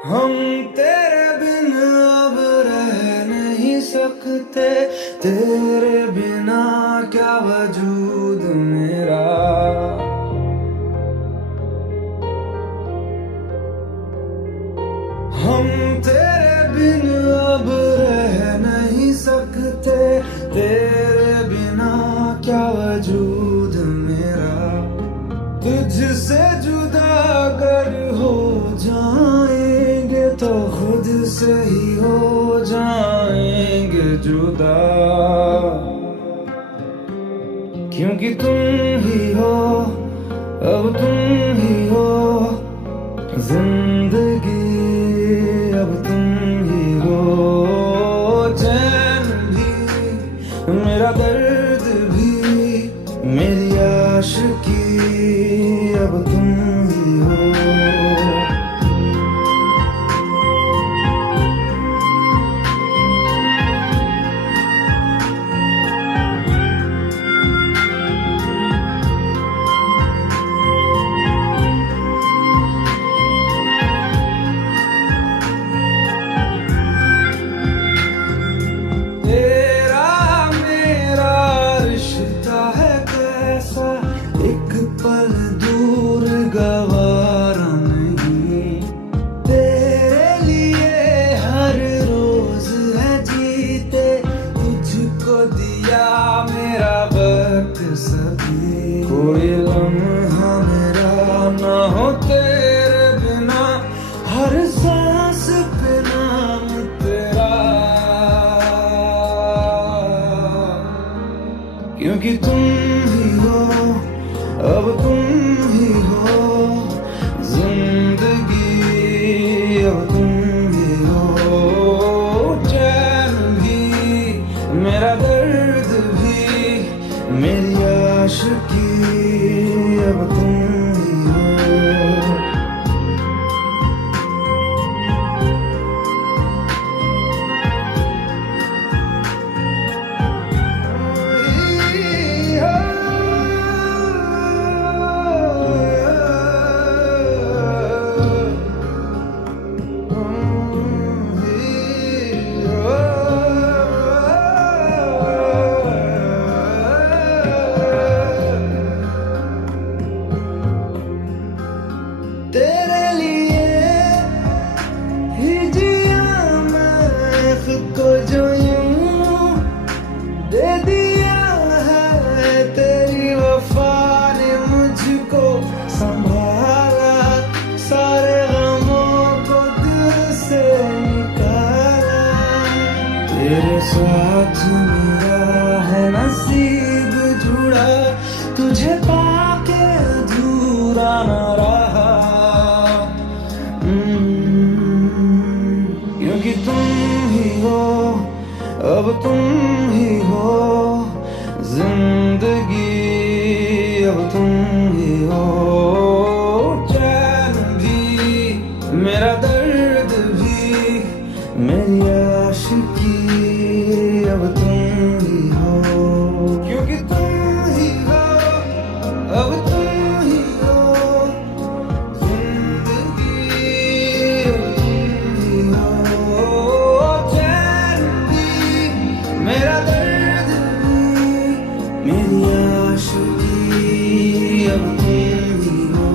हम तेरे बिन अब रह नहीं सकते, तेरे बिना क्या वजूद मेरा। हम तेरे बिन अब रह नहीं सकते, तेरे बिना क्या वजूद मेरा। तुझसे जुदा अगर हो जाएंगे तो खुद से ही हो जाएंगे जुदा, क्योंकि तुम ही हो, अब तुम ही हो जिंदगी, अब तुम ही हो। चैन भी मेरा दर्द भी मेरी आशिकी, अब तुम ही हो। तेरा मेरा रिश्ता है कैसा, एक पल दूर गवारा नहीं। तेरे लिए हर रोज है जीते, तुझको दिया मेरा वक्त सभी। कोई लम्हा मेरा ना हो तेरे बिना, हर सांस पे नाम तेरा, क्योंकि तुम ही हो, अब तुम ही हो जिंदगी, अब तुम ही हो। चैन भी मेरा दर्द भी मेरी आशिकी, अब तुम ही हो। तेरे लिए ही जिया मैं खुद को, जो यूं दे दिया है तेरी वफा ने मुझको संभाला। सारे गमों को दिल से निकाला, तेरे साथ मेरा है नसीब जुड़ा, तुझे पाके अधूरा न रहा। क्योंकि तुम ही हो, अब तुम ही हो जिंदगी, अब तुम ही हो। चैन भी मेरा दर्द भी मेरी आशिकी, अब तुम ही हो। क्योंकि तुम ही हो, अब तुम ही हो जिंदगी, अब तुम ही हो। चैन भी मेरा दर्द भी मेरी आशिकी, अब तुम ही हो।